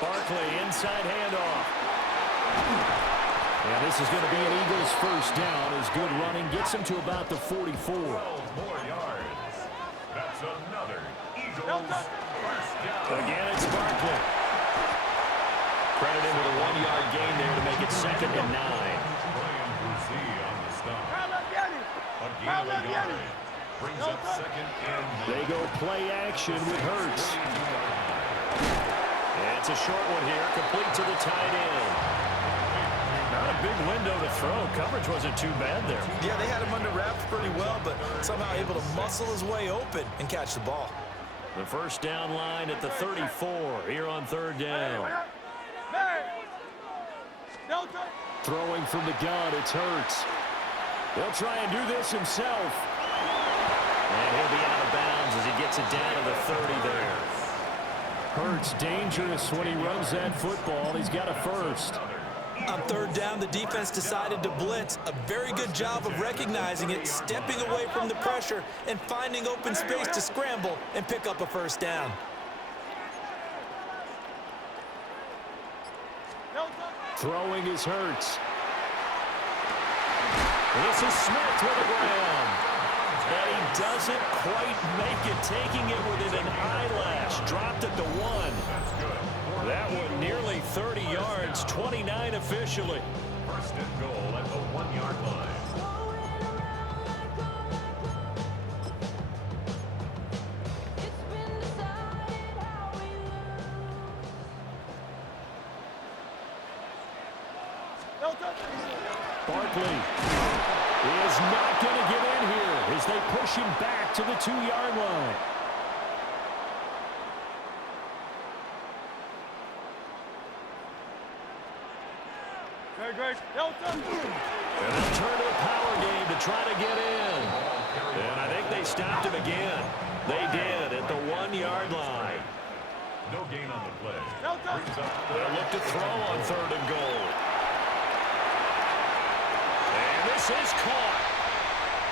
Barkley, inside handoff. And this is going to be an Eagles first down as good running gets him to about the 44. 12 more yards. That's another Eagles first down. Again, it's Barkley. Credit him with a 1-yard gain there to make it 2nd and 9. Brian Brzee on the stop. A gain of a yard. Brings up 2nd and 9. They go play action with Hurts. And it's a short one here, complete to the tight end. Not a big window to throw. Coverage wasn't too bad there. Yeah, they had him under wraps pretty well, but somehow able to muscle his way open and catch the ball. The first down line at the 34 here on 3rd down. Throwing from the gun, it's Hurts. He'll try and do this himself. And he'll be out of bounds as he gets it down to the 30 there. Hurts dangerous when he runs that football. He's got a first. On 3rd down, the defense decided to blitz. A very good job of recognizing it, stepping away from the pressure, and finding open space to scramble and pick up a first down. Throwing is Hurts. This is Smith with the ground. And he doesn't quite make it, taking it within an eyelash. Dropped it to 1. That one nearly 30 yards, 29 officially. First and goal at the 1-yard line. Barkley is not going to get in here as they push him back to the 2-yard line. And they'll turn to a power game to try to get in. And I think they stopped him again. They did at the 1-yard line. No gain on the play. They'll look to throw on 3rd and goal. And this is caught.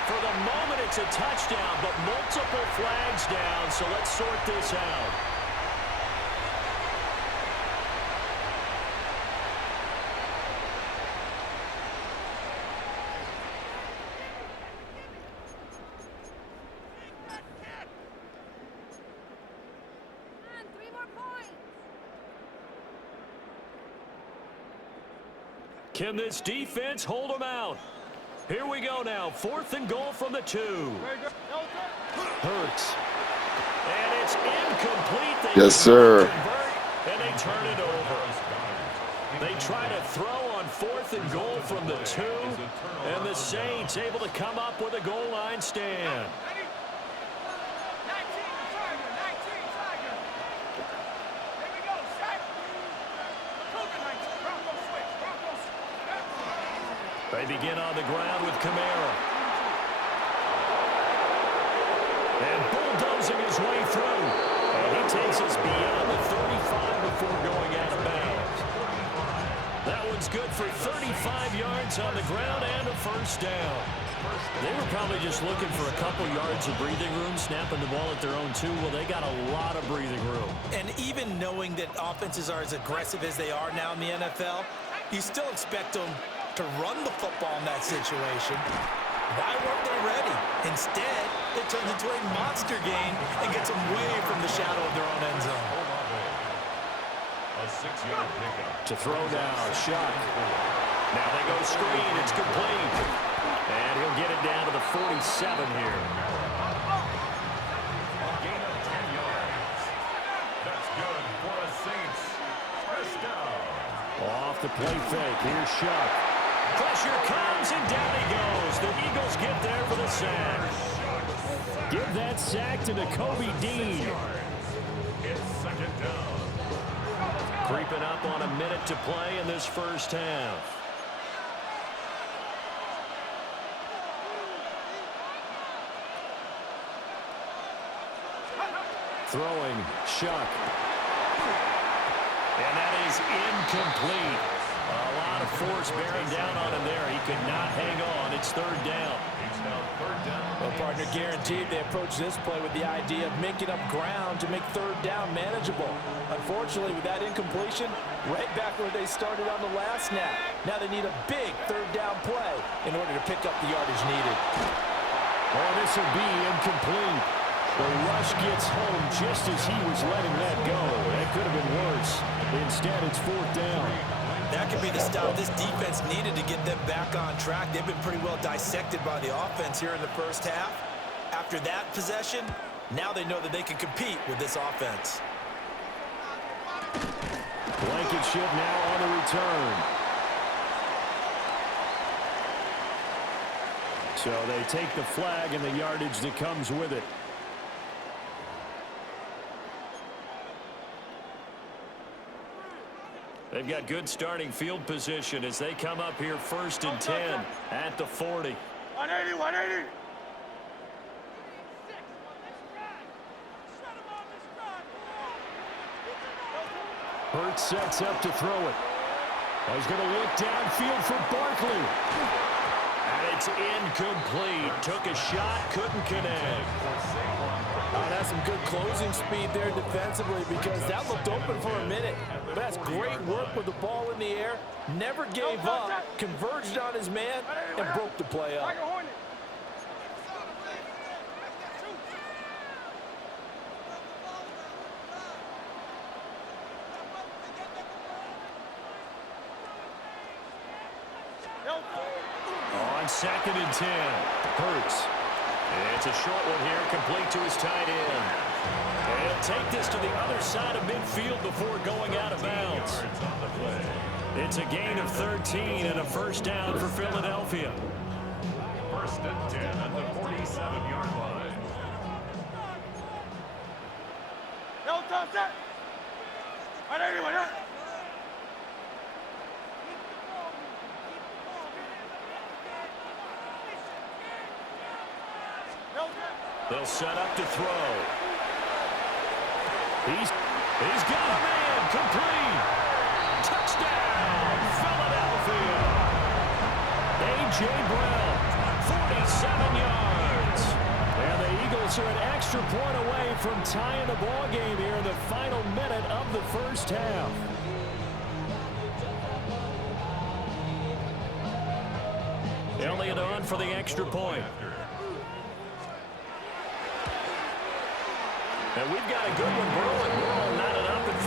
For the moment, it's a touchdown, but multiple flags down, so let's sort this out. Can this defense hold them out? Here we go now. 4th and goal from the 2. Hurts. And it's incomplete. Yes, sir. And they turn it over. They try to throw on 4th and goal from the 2. And the Saints able to come up with a goal line stand. They begin on the ground with Kamara. And bulldozing his way through. And he takes us beyond the 35 before going out of bounds. That one's good for 35 yards on the ground and a first down. They were probably just looking for a couple yards of breathing room, snapping the ball at their own 2. Well, they got a lot of breathing room. And even knowing that offenses are as aggressive as they are now in the NFL, you still expect them to run the football in that situation. Why weren't they ready? Instead, it turns into a monster game and gets them way from the shadow of their own end zone. A 6-yard pickup. To throw now, shot. Now they go screen, it's complete. And he'll get it down to the 47 here. A gain of 10 yards. That's good for a Saints first down. Off the play fake, here's Shuck. Pressure comes, and down he goes. The Eagles get there for the sack. Give that sack to Nakobe Dean. It's 2nd down. Creeping up on a minute to play in this first half. Throwing, Shuck. And that is incomplete. A lot of force bearing down on him there. He could not hang on. It's third down. Well, partner, guaranteed they approach this play with the idea of making up ground to make third down manageable. Unfortunately, with that incompletion, right back where they started on the last snap. Now they need a big third down play in order to pick up the yardage needed. Oh, this will be incomplete. The rush gets home just as he was letting that go. That could have been worse. Instead, it's fourth down. That could be the stop this defense needed to get them back on track. They've been pretty well dissected by the offense here in the first half. After that possession, now they know that they can compete with this offense. Blankenship now on the return. So they take the flag and the yardage that comes with it. They've got good starting field position as they come up here first and 10 at the 40. 180, 180. Hurts sets up to throw it. He's going to look downfield for Barkley. And it's incomplete. Took a shot, couldn't connect. Oh, that's some good closing speed there defensively because that looked open for a minute. But that's great work with the ball in the air. Never gave up, converged on his man, and broke the play up. On second and 10, Hurts. It's a short one here, complete to his tight end. And he'll take this to the other side of midfield before going out of bounds. It's a gain of 13 and a first down for Philadelphia. First and 10 at the 47-yard line. No, top set. 180, 180. They'll set up to throw. He's got a man, complete. Touchdown, Philadelphia. A.J. Brown, 47 yards. And the Eagles are an extra point away from tying the ball game here in the final minute of the first half. Elliott on for the extra point. And we've got a good one brewing. We're all knotted up at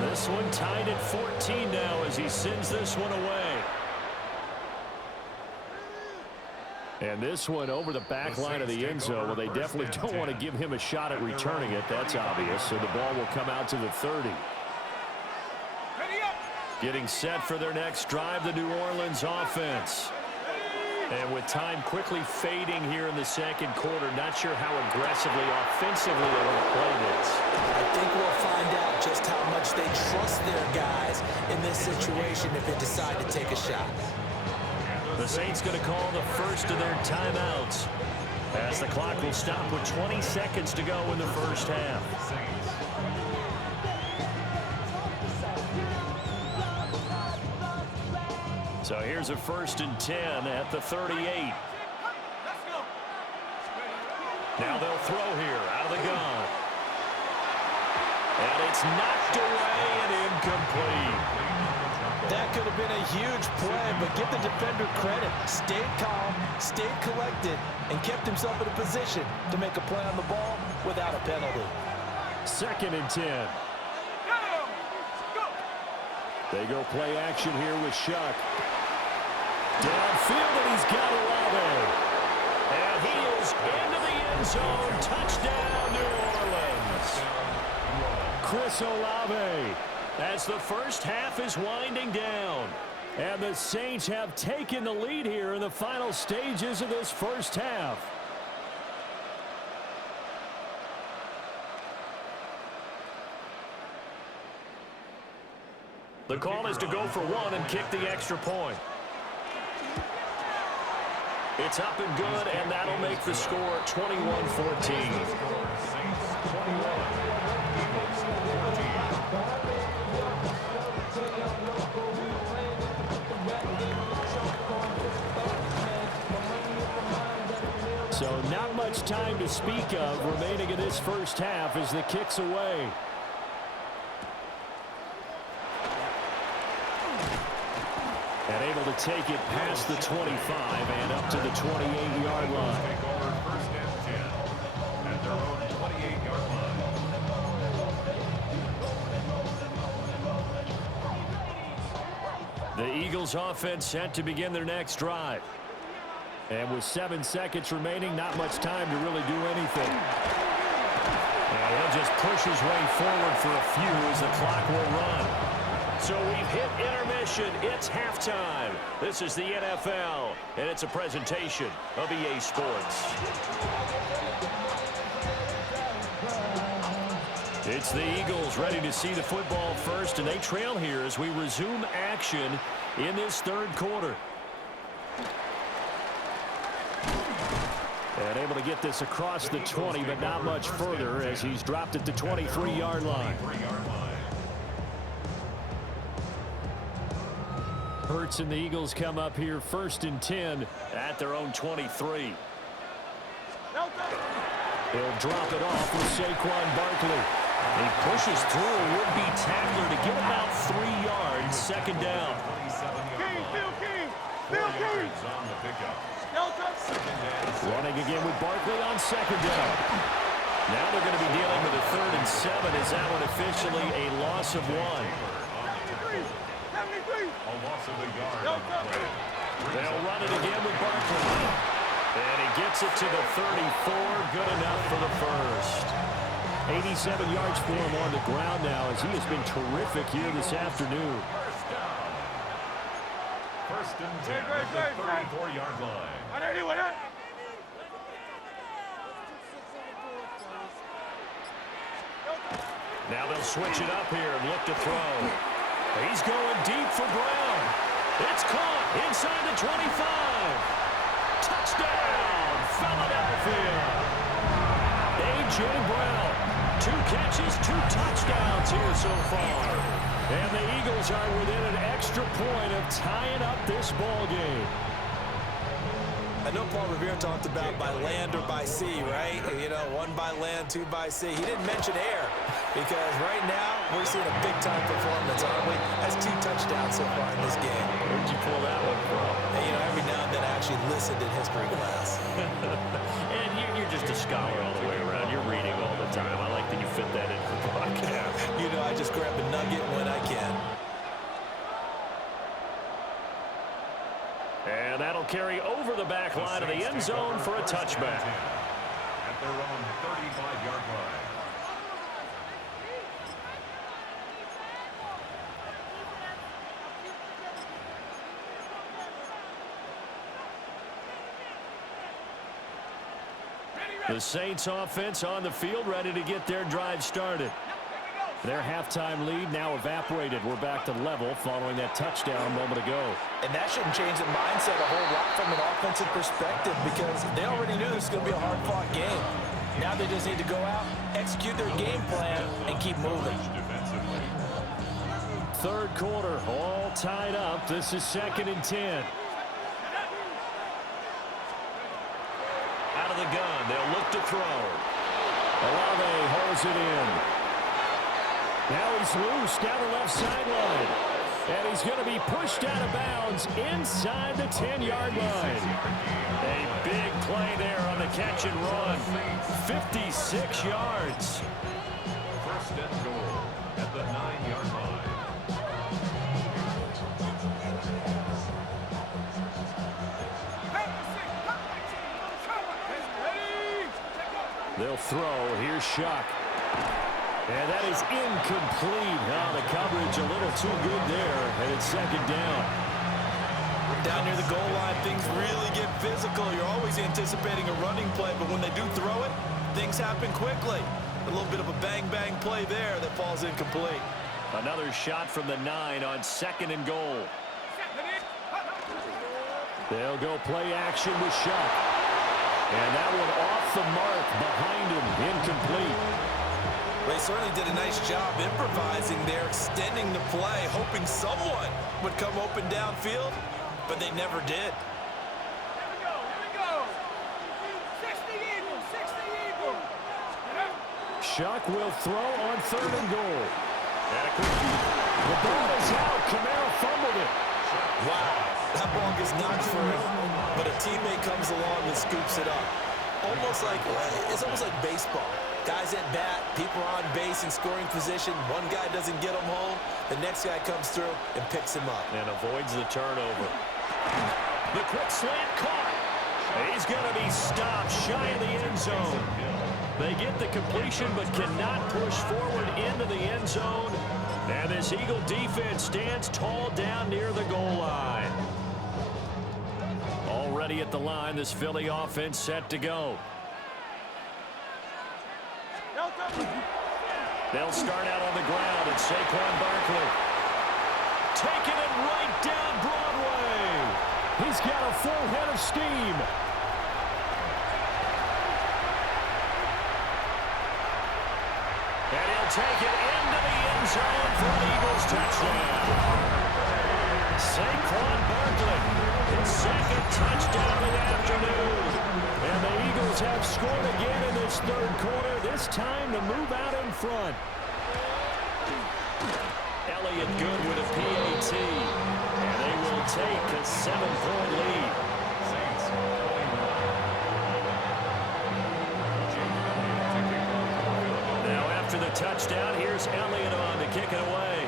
14. This one tied at 14 now as he sends this one away. And this one over the back line of the end zone. Well, they definitely don't want to give him a shot at returning it. That's obvious. So the ball will come out to the 30. Getting set for their next drive, the New Orleans offense. And with time quickly fading here in the second quarter, not sure how aggressively, offensively they want to play this. I think we'll find out just how much they trust their guys in this situation if they decide to take a shot. The Saints going to call the first of their timeouts as the clock will stop with 20 seconds to go in the first half. So here's a first and 10 at the 38. Now they'll throw here out of the gun. And it's knocked away and incomplete. That could have been a huge play, but give the defender credit. Stayed calm, stayed collected, and kept himself in a position to make a play on the ball without a penalty. Second and 10. They go play action here with Shuck. Downfield, and he's got Olave. And he is into the end zone. Touchdown, New Orleans. Chris Olave, as the first half is winding down. And the Saints have taken the lead here in the final stages of this first half. The call is to go for one and kick the extra point. It's up and good, and that'll make the score 21-14. So not much time to speak of remaining in this first half as the kick's away. And able to take it past the 25 and up to the 28-yard line. Take over first and 10 at their own 28-yard line. The Eagles offense set to begin their next drive. And with 7 seconds remaining, not much time to really do anything. And he'll just push his way forward for a few as the clock will run. So we've hit intermission. It's halftime. This is the NFL, and it's a presentation of EA Sports. It's the Eagles ready to see the football first, and they trail here as we resume action in this third quarter. And able to get this across the 20, but not much further as he's dropped at the 23-yard line. Hurts and the Eagles come up here first and 10 at their own 23. He'll drop it off with Saquon Barkley. He pushes through a would-be tackler to get about 3 yards, second down. Running again with Barkley on second down. Now they're going to be dealing with a 3rd and 7 as that one officially a loss of 1. A loss of a yard on the play. They'll run it again with Barkley. And he gets it to the 34. Good enough for the first. 87 yards for him on the ground now as he has been terrific here this afternoon. First and 10 at the 34-yard line. Now they'll switch it up here and look to throw. He's going deep for Brown. It's caught inside the 25. Touchdown, Philadelphia. A.J. Brown, 2 catches, 2 touchdowns here so far. And the Eagles are within an extra point of tying up this ball game. I know Paul Revere talked about by land or by sea, right? You know, 1 by land, 2 by sea. He didn't mention air because right now we're seeing a big-time performance, aren't we? That's 2 touchdowns so far in this game. Where'd you pull that one from? And, you know, every now and then I actually listened in history class. And you're just a scholar all the way around. You're reading all the time. I like that you fit that into the podcast. You know, I just grab a nugget when I can. And that'll carry over the back line of the end zone for a touchback. At their own 35-yard line. The Saints offense on the field ready to get their drive started. Their halftime lead now evaporated. We're back to level following that touchdown a moment ago. And that shouldn't change the mindset a whole lot from an offensive perspective because they already knew this was going to be a hard-fought game. Now they just need to go out, execute their game plan, and keep moving. Third quarter, all tied up. This is 2nd and 10. Out of the gun, they'll look to throw. Olave holds it in. Now he's loose down the left sideline. And he's going to be pushed out of bounds inside the 10-yard line. A big play there on the catch and run. 56 yards. First and goal at the 9-yard line. They'll throw. Here's Shuck. And that is incomplete. Oh, the coverage a little too good there. And it's 2nd down. Down near the goal line, things really get physical. You're always anticipating a running play, but when they do throw it, things happen quickly. A little bit of a bang-bang play there that falls incomplete. Another shot from the 9 on 2nd and goal. They'll go play action with Shuck. And that one off the mark behind him, incomplete. They certainly did a nice job improvising there, extending the play, hoping someone would come open downfield, but they never did. Here we go. 60 Eagles. Shuck will throw on 3rd and goal. The ball is out. Kamara fumbled it. Wow, that ball gets knocked for him, but a teammate comes along and scoops it up. It's almost like baseball. Guys at bat, people are on base in scoring position. One guy doesn't get him home. The next guy comes through and picks him up. And avoids the turnover. The quick slant caught. He's going to be stopped shy of the end zone. They get the completion but cannot push forward into the end zone. And this Eagle defense stands tall down near the goal line. Already at the line, this Philly offense set to go. They'll start out on the ground, and Saquon Barkley taking it right down Broadway. He's got a full head of steam. And he'll take it into the end zone for an Eagles touchdown. Saquon Barkley, his 2nd touchdown of the afternoon. And the Eagles have scored again in this 3rd quarter, this time to move out in front. Elliott good with a PAT. And they will take a 7-point lead. Now after the touchdown, here's Elliott on to kick it away.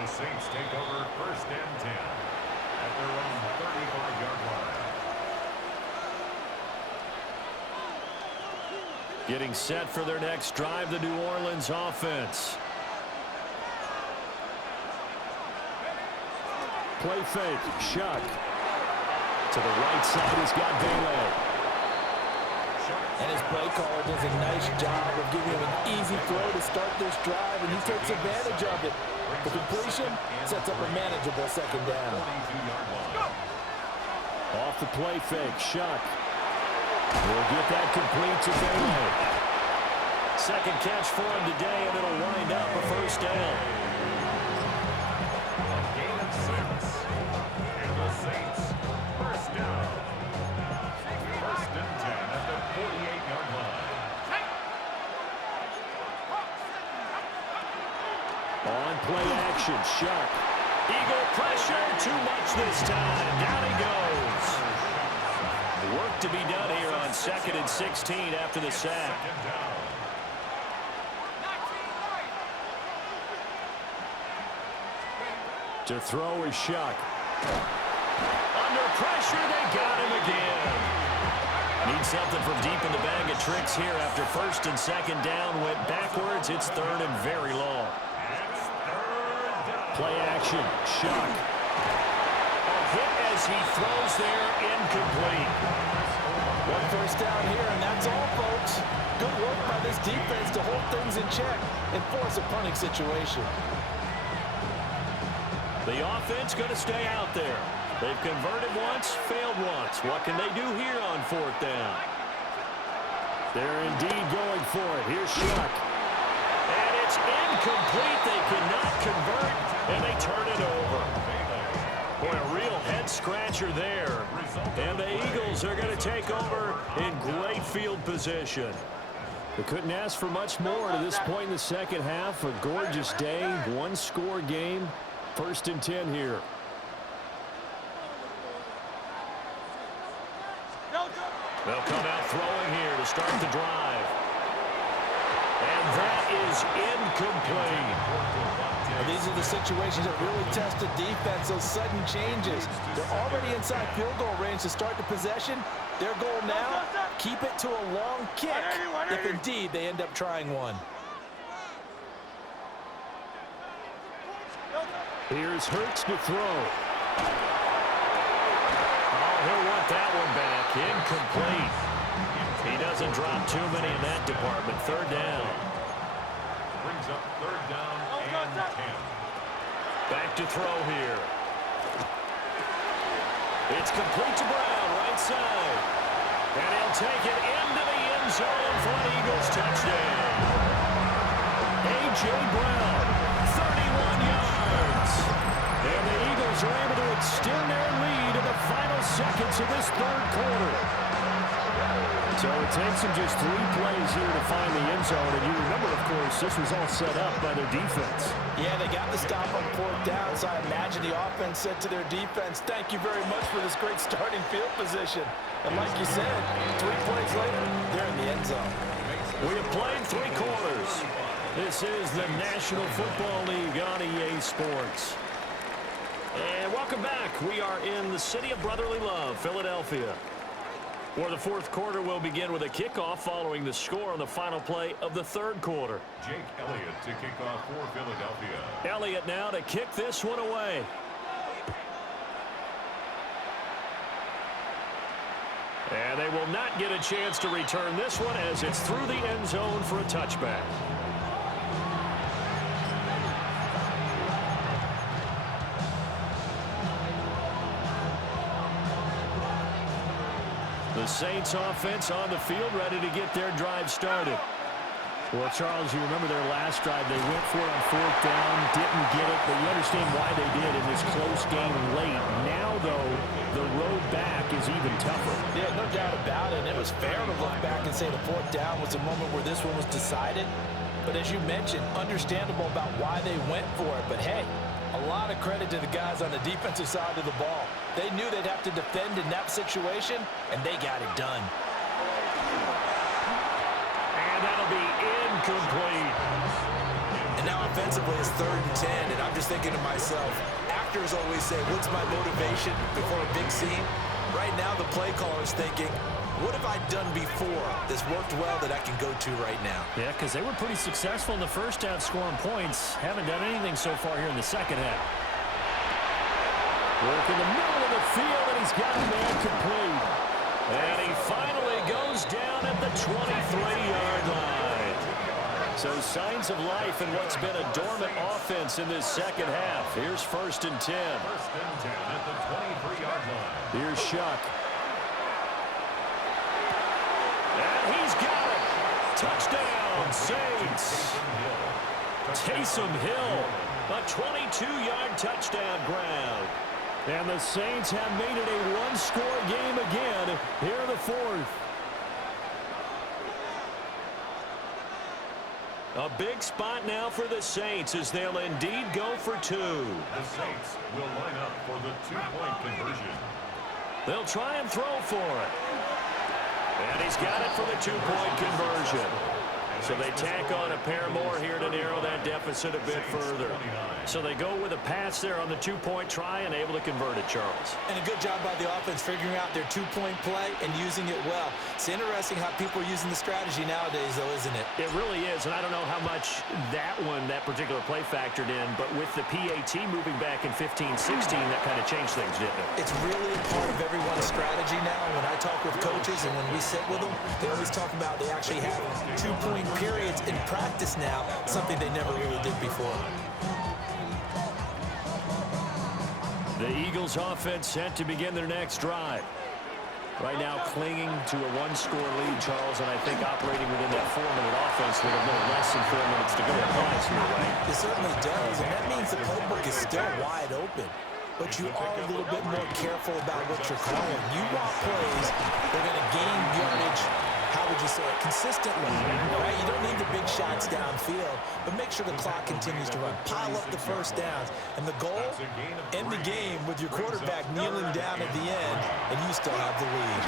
The Saints take over 1st and 10 at their own 35-yard line. Getting set for their next drive, the New Orleans offense. Play fake, Shuck. To the right side, he's got Bailey. And his play caller does a nice job of giving him an easy throw to start this drive, and he takes advantage of it. The completion sets up a manageable 2nd down. Off the play fake, Shuck. We'll get that complete to Bailey. 2nd catch for him today, and it'll wind up a 1st down. Gain of 6. And the Saints 1st down. 1st and 10 at the 48-yard line. On play action, Shuck. Eagle pressure, too much this time. Down he goes. Work to be done here on 2nd and 16 after the sack. 2nd down. To throw is Shuck. Under pressure, they got him again. Need something from deep in the bag of tricks here after 1st and 2nd down. Went backwards. It's 3rd and very long. Play action, Shuck. A hit as he throws there, incomplete. 1 first down here, and that's all, folks. Good work by this defense to hold things in check and force a punting situation. The offense going to stay out there. They've converted once, failed once. What can they do here on 4th down? They're indeed going for it. Here's Shuck. And it's incomplete. They cannot convert, and they turn it over. Boy, a real head-scratcher there. And the Eagles are going to take over in great field position. They couldn't ask for much more to this point in the 2nd half. A gorgeous day, 1-score game. 1st and 10 here. They'll come out throwing here to start the drive. And that is incomplete. And these are the situations that really test the defense, those sudden changes. They're already inside field goal range to start the possession. Their goal now, keep it to a long kick if indeed they end up trying one. Here's Hurts to throw. Oh, he'll want that one back. Incomplete. He doesn't drop too many in that department. 3rd down. Brings up 3rd down and 10. Back to throw here. It's complete to Brown, right side. And he'll take it into the end zone for an Eagles touchdown. A.J. Brown, 31 yards. And the Eagles are able to extend their lead in the final seconds of this third quarter. So it takes them just 3 plays here to find the end zone. And you remember, of course, this was all set up by their defense. Yeah, they got the stop on 4th down, so I imagine the offense said to their defense, thank you very much for this great starting field position. And like you said, 3 plays later, they're in the end zone. We have played 3 quarters. This is the National Football League on EA Sports. And welcome back. We are in the city of brotherly love, Philadelphia. For the 4th quarter, we'll begin with a kickoff following the score on the final play of the 3rd quarter. Jake Elliott to kick off for Philadelphia. Elliott now to kick this one away. And they will not get a chance to return this one as it's through the end zone for a touchback. The Saints offense on the field, ready to get their drive started. Well, Charles, you remember their last drive. They went for it on 4th down, didn't get it, but you understand why they did in this close game late. Now, though, the road back is even tougher. Yeah, no doubt about it. It was fair to look back and say the 4th down was a moment where this one was decided. But as you mentioned, understandable about why they went for it. But, hey, a lot of credit to the guys on the defensive side of the ball. They knew they'd have to defend in that situation, and they got it done. And that'll be incomplete. And now offensively it's 3rd and 10, and I'm just thinking to myself, actors always say, what's my motivation before a big scene? Right now the play caller's thinking, what have I done before that's worked well that I can go to right now? Yeah, because they were pretty successful in the first half scoring points. Haven't done anything so far here in the second half. Work in the middle of the field, and he's got a man complete. And he finally goes down at the 23-yard line. So signs of life in what's been a dormant offense in this second half. Here's 1st and 10. 1st and 10 at the 23-yard line. Here's Shuck. And he's got it. Touchdown, Saints. Taysom Hill, a 22-yard touchdown grab. And the Saints have made it a one-score game again here in the 4th. A big spot now for the Saints as they'll indeed go for 2. The Saints will line up for the 2-point conversion. They'll try and throw for it. And he's got it for the 2-point conversion. So they tack on a pair more here to narrow that deficit a bit further. So they go with a pass there on the 2-point try and able to convert it, Charles. And a good job by the offense figuring out their 2-point play and using it well. It's interesting how people are using the strategy nowadays, though, isn't it? It really is, and I don't know how much that particular play factored in, but with the PAT moving back in 15-16, that kind of changed things, didn't it? It's really a part of everyone's strategy now. When I talk with coaches and when we sit with them, they always talk about they actually have 2-point periods in practice now, something they never really did before. The Eagles offense set to begin their next drive. Right now clinging to a 1-score lead, Charles, and I think operating within that 4-minute offense with a little less than 4 minutes to go applies here, right? It certainly does, and that means the playbook is still wide open. But you are a little bit more careful about what you're calling. You want plays that are going to gain yardage, how would you say it, consistently, right? You don't need the big shots downfield, but make sure the clock continues to run. Pile up the first downs. And the goal, end the game with your quarterback kneeling down at the end, and you still have the lead.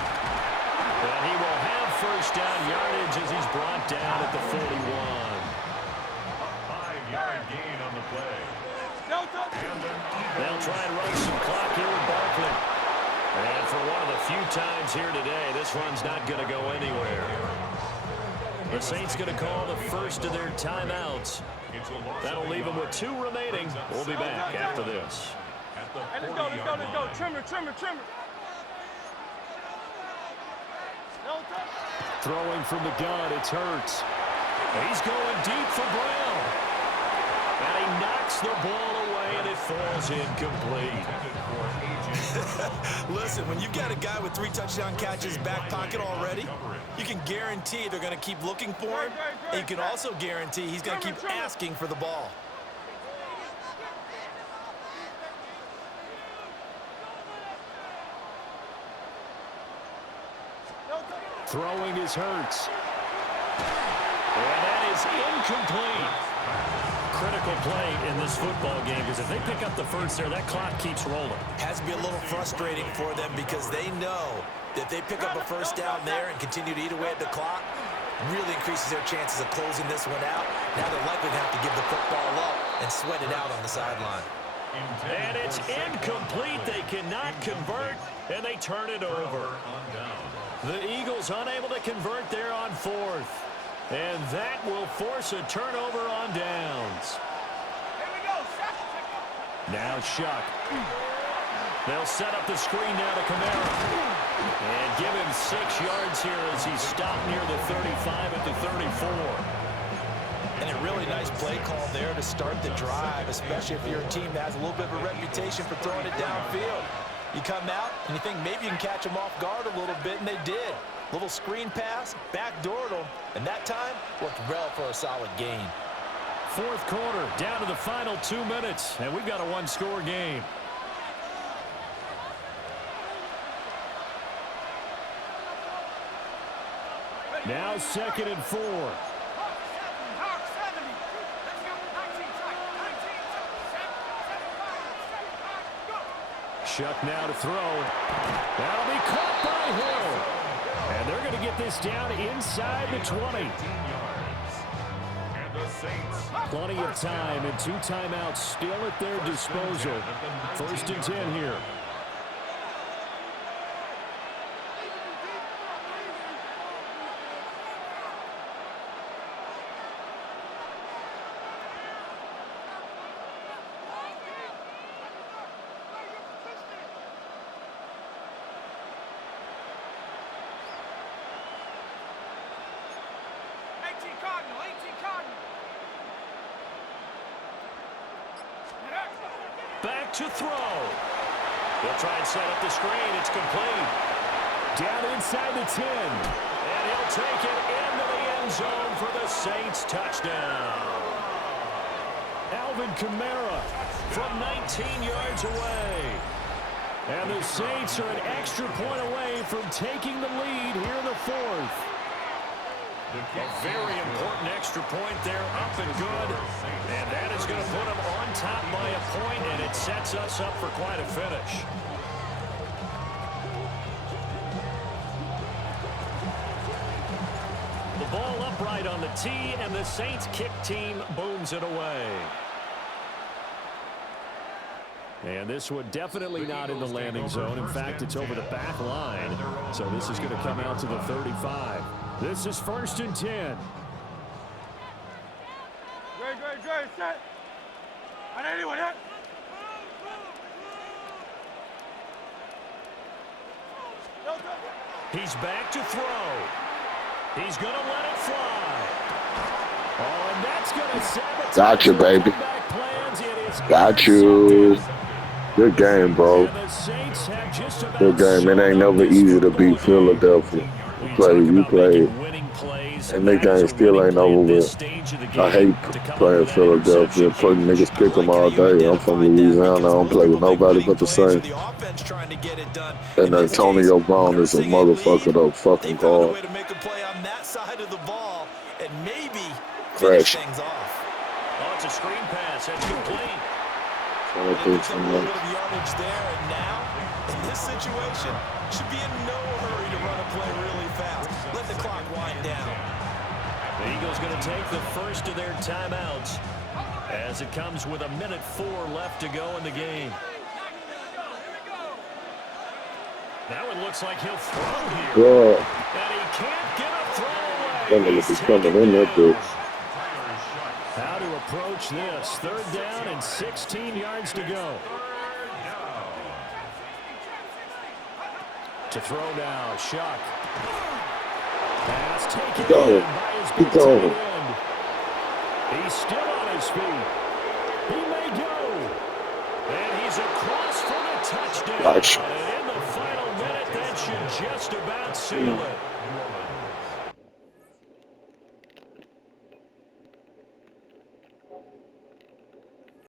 And he will have first down yardage as he's brought down at the 41. A 5-yard gain on the play. They'll try and run some clock here with Barkley. And for one of the few times here today, this run's not going to go anywhere. The Saints going to call the first of their timeouts. That'll leave them with 2 remaining. We'll be back after this. Hey, let's go. Trimmer. Throwing from the gun, it's Hurts. He's going deep for Brown. And he knocks the ball away, and it falls incomplete. Listen, when you've got a guy with 3 touchdown catches back pocket already, you can guarantee they're going to keep looking for him, and you can also guarantee he's going to keep asking for the ball. Throwing is Hurts. And that is incomplete. Critical play in this football game, because if they pick up the first there, that clock keeps rolling. Has to be a little frustrating for them because they know that if they pick up a first down there and continue to eat away at the clock, really increases their chances of closing this one out. Now they're likely to have to give the football up and sweat it out on the sideline. And it's incomplete. They cannot convert, and they turn it over. The Eagles unable to convert there on 4th. And that will force a turnover on downs. Now Shuck. They'll set up the screen now to Kamara. And give him 6 yards here as he's stopped near the 35 at the 34. And a really nice play call there to start the drive, especially if you're a team that has a little bit of a reputation for throwing it downfield. You come out and you think maybe you can catch them off guard a little bit, and they did. Little screen pass, backdoored them, and that time worked well for a solid gain. 4th quarter, down to the final 2 minutes, and we've got a 1-score game. Now 2nd and 4. Shuck now to throw. That'll be caught by Hill. And they're going to get this down inside the 20. Plenty of time and 2 timeouts still at their disposal. 1st and 10 here. Back to throw. They'll try and set up the screen. It's complete. Down inside the 10. And he'll take it into the end zone for the Saints touchdown. Alvin Kamara from 19 yards away. And the Saints are an extra point away from taking the lead here in the 4th. A very important extra point there, up and good. And that is going to put them on top by a point, and it sets us up for quite a finish. The ball upright on the tee, and the Saints kick team booms it away. And this one definitely not in the landing zone. In fact, it's over the back line. So this is going to come out to the 35. This is 1st and 10. Great, set. On anyone, hit. He's back to throw. He's going to let it fly. Oh, and that's going to sabotage. Got you, baby. Got you. Good game, bro. Good game. It ain't never easy to beat Philadelphia. You played. And that game still ain't over with. I hate playing Philadelphia. Putting niggas pick them all day. I'm from Louisiana. I don't play with nobody but the Saints. And Antonio Brown is a motherfucker though. Fucking guard. Fresh. Oh, it's a screen pass. That's complete. A little bit of yardage there, and now, in this situation, should be in no hurry to run a play really fast. Let the clock wind down. The Eagles going to take the first of their timeouts as it comes with 1:04 left to go in the game. Now it looks like he'll throw here. Yeah. And he can't get a throw away. He's coming in there, dude. How to approach this. 3rd down and 16 yards to go. To throw now, Shuck. Pass taken in by his big tight end. He's still on his feet. He may go. Gotcha. And in the final minute, that should just about seal it.